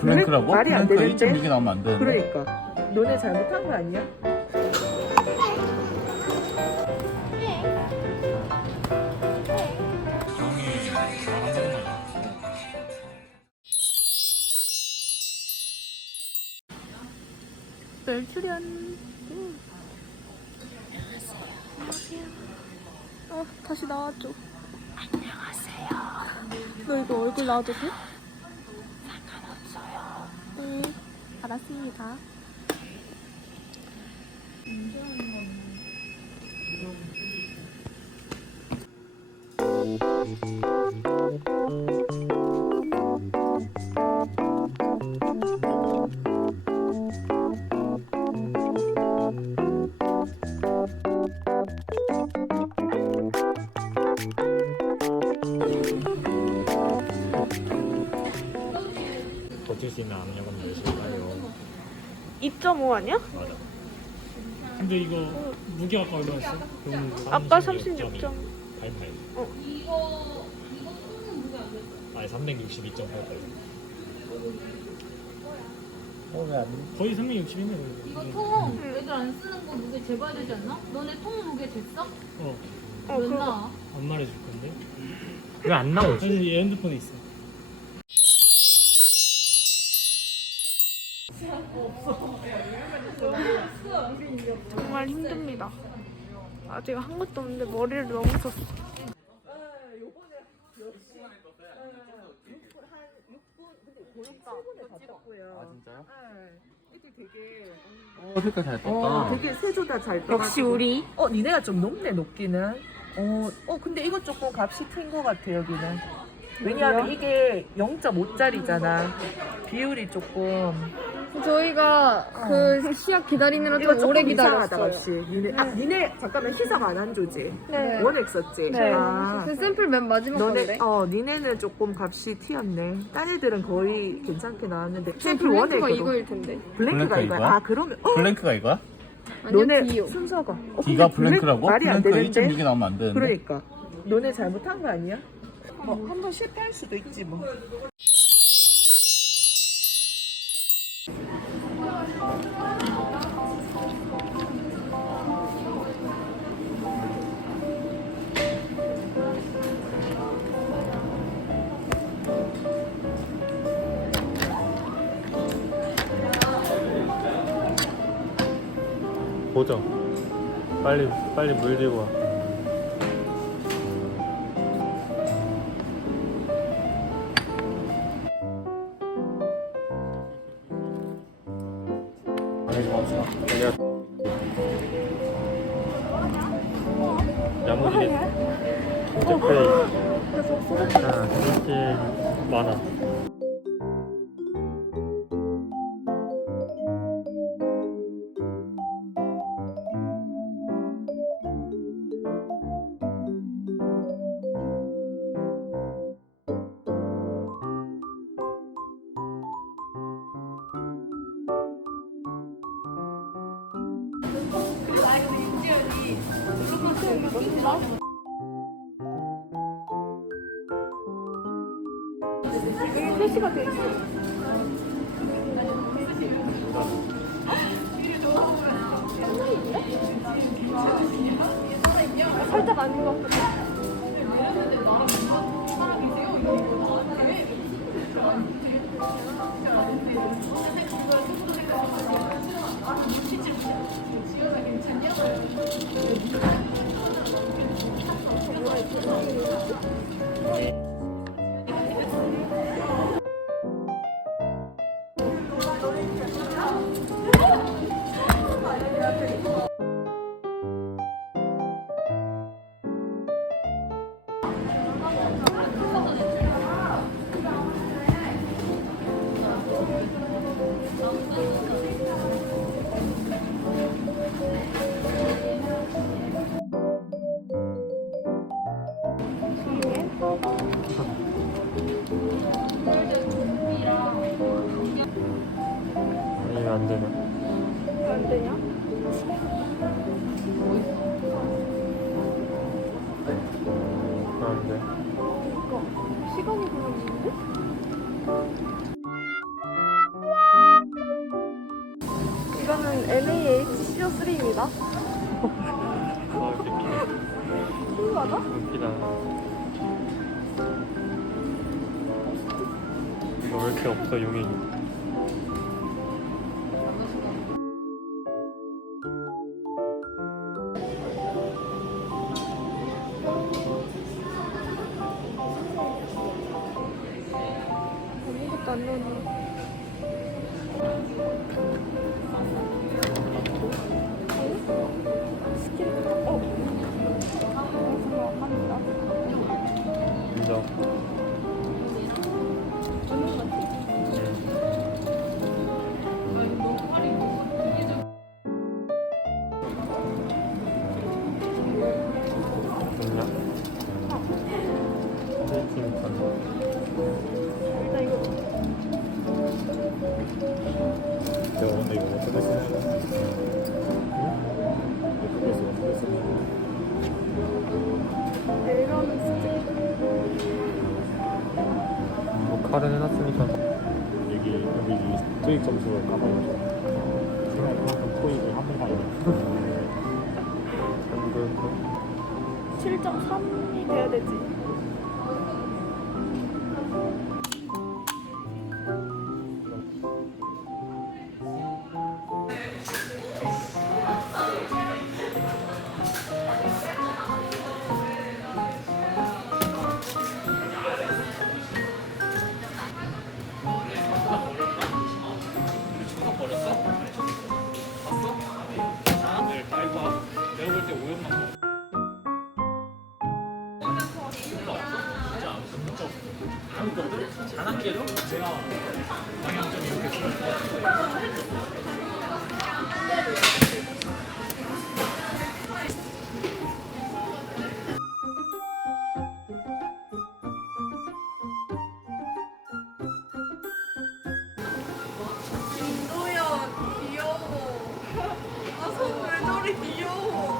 블랭크라고? 말이 안 블랭크가 되는데? 1.6이 나오면 안 되는데 그러니까 너네 잘못한 거 아니야? 별 출연. 안녕하세요. 어, 다시 나와줘. 안녕하세요. 너 이거 얼굴 나와도 돼? 상관없어요. 네, 알았습니다. 버 있는 압력은 몇일까요? 2.5 아니야? 맞아. 근데 이거 무게가 아까 얼마였어? 아까 36.2. 36점. 발팔. 어. 아니 362.88. 거의 360이네 이거 통 애들 안 쓰는 거 무게 재봐야 되지 않나? 너네 통 무게 쟀어? 어, 어, 몇 그거. 나와? 안 말해줄 건데. 왜 안 나오지? 아니, 얘 핸드폰에 있어. 정말 힘듭니다. 아직 한 것도 없는데 머리를 너무 썼어. 아 진짜요? 애들 되게 어 색깔 잘 떴다 어 되게 세조다 잘 떠. 역시 우리. 어 니네가 좀 높네 높기는. 어, 어 근데 이거 조금 값이 큰거 같아 여기는. 왜냐하면 이게 0.5짜리잖아. 비율이 조금 저희가 그 시합 기다리느라 이거 좀 오래 조금 이상하다 기다렸어요. 값이. 니네 아 니네 잠깐만 희상 안 한 조지. 네. 원액 썼지. 네. 아. 그 샘플 맨 마지막 너네 건데. 어 니네는 조금 값이 튀었네. 딴 애들은 거의 괜찮게 나왔는데 샘플 블랙가 원액으로. 이거일 텐데. 블랭크가 블랙가 이거야. 이거야? 아 그러면 어 블랭크가 이거야? 아니요, 너네 D요. 순서가. 어, D가 근데 블랭크라고? 말이 안 블랭크가 되는데. 1.6이 나오면 안 되는데 그러니까 너네 잘못한 거 아니야? 뭐 한 번 실패할 수도 있지 뭐. 보자. 빨리 빨리 물 들고 와. 야무지게 아 이렇게 많아 표시가 돼 있어. 살짝 아닌 것 같아. 이게 신기하다. 신기하다? 웃기다. 뭐 이렇게 없어 용이. 아무것도 안 넣었네. 내가 근데 이거 어떻게 쓰 뭐 칼은 해놨으니까 여기 여기 토익 점수를 까먹었어. 생각만큼 토익이 한 번만 연구 7.3이 돼야 되지. 장학기로 귀여워. 아, 손 물놀이 귀여워.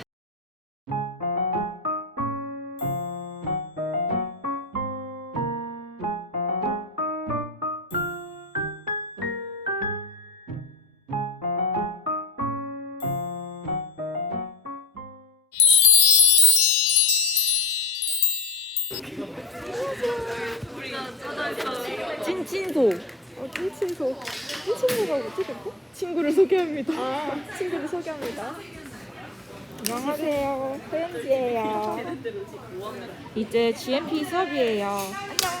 찐친소. 어, 찐친소. 찐친소가 뭐지, 근데? 친구를 소개합니다. 아, 친구를 소개합니다. 안녕하세요. 소연지예요. 이제 GMP 수업이에요. 안녕.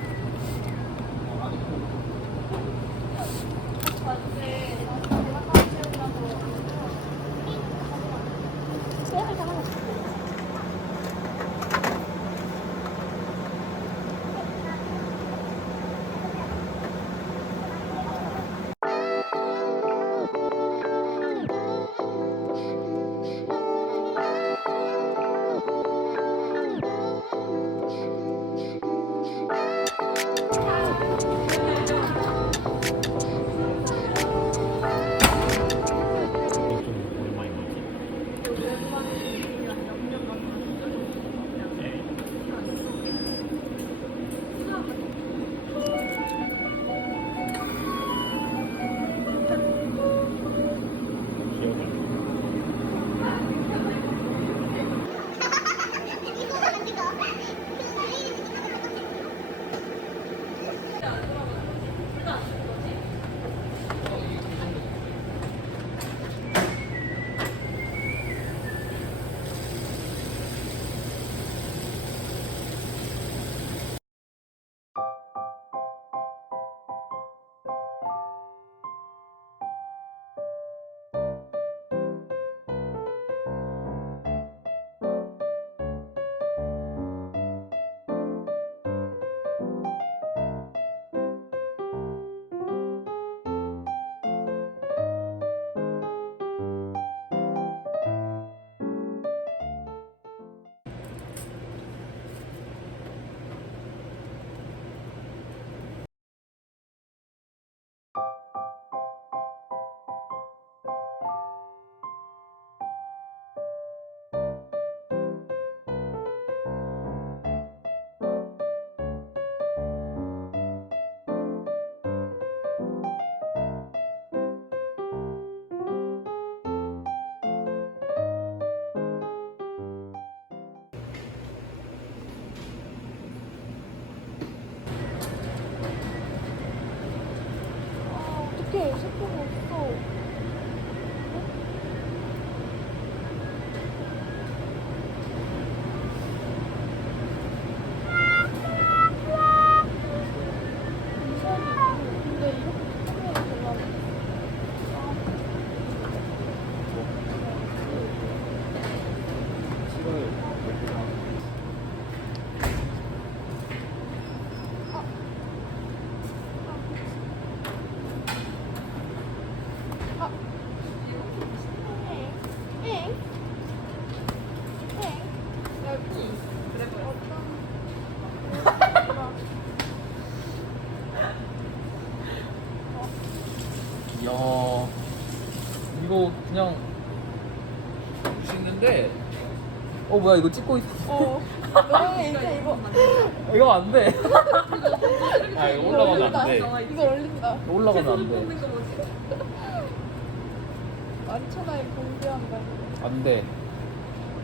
싶은 거 없어. 뭐야 이거 찍고 있어 어. 너는 이제 이거 이거 안 돼 아 이거 올라가면 안 돼 이거 올린다. 올라가면 안돼 많잖아 이 공개한다. 안 돼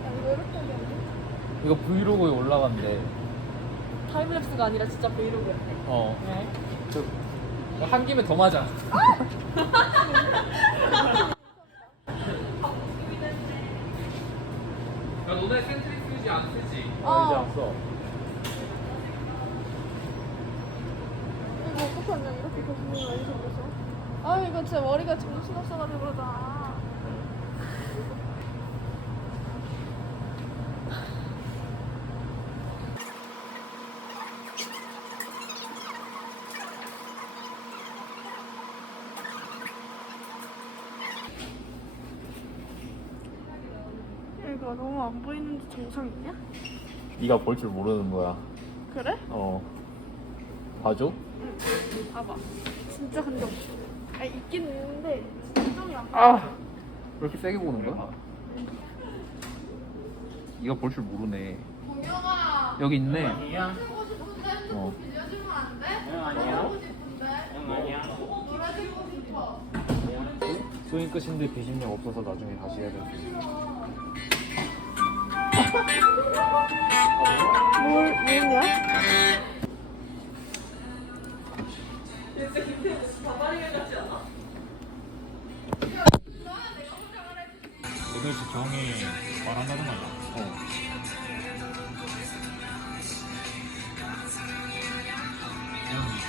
아, 이거 이렇게 하면 안 돼? 이거 브이로그에 올라간대 타임랩스가 아니라 진짜 브이로그야. 어. 저, 한 김에 더 맞아. 너네 센트리 쓰지 안 쓰지? 어. 이제 왔어. 이거 어떡하냐 이렇게 거슬리면 많이 생겨서. 아 이거 제 머리가 정신없어가지고 그러다. 이거 너무 안 보이는데 정상이냐? 네가 볼 줄 모르는 거야. 그래? 어. 봐줘? 봐봐. 진짜 근데 없어. 아 있긴 있는데 진짜 좀안 아! 왜 이렇게 세게 보는 거야? 네가 볼 줄 모르네. 여기 있네. 어. 소인 끝인데 비심력 없어서 나중에 다시 해야 돼. 뭘, 뭐냐? 너네 집 정이 말한다는 거 아니야? 어.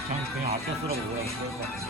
그냥, 그냥 아껴 쓰라고 같은데.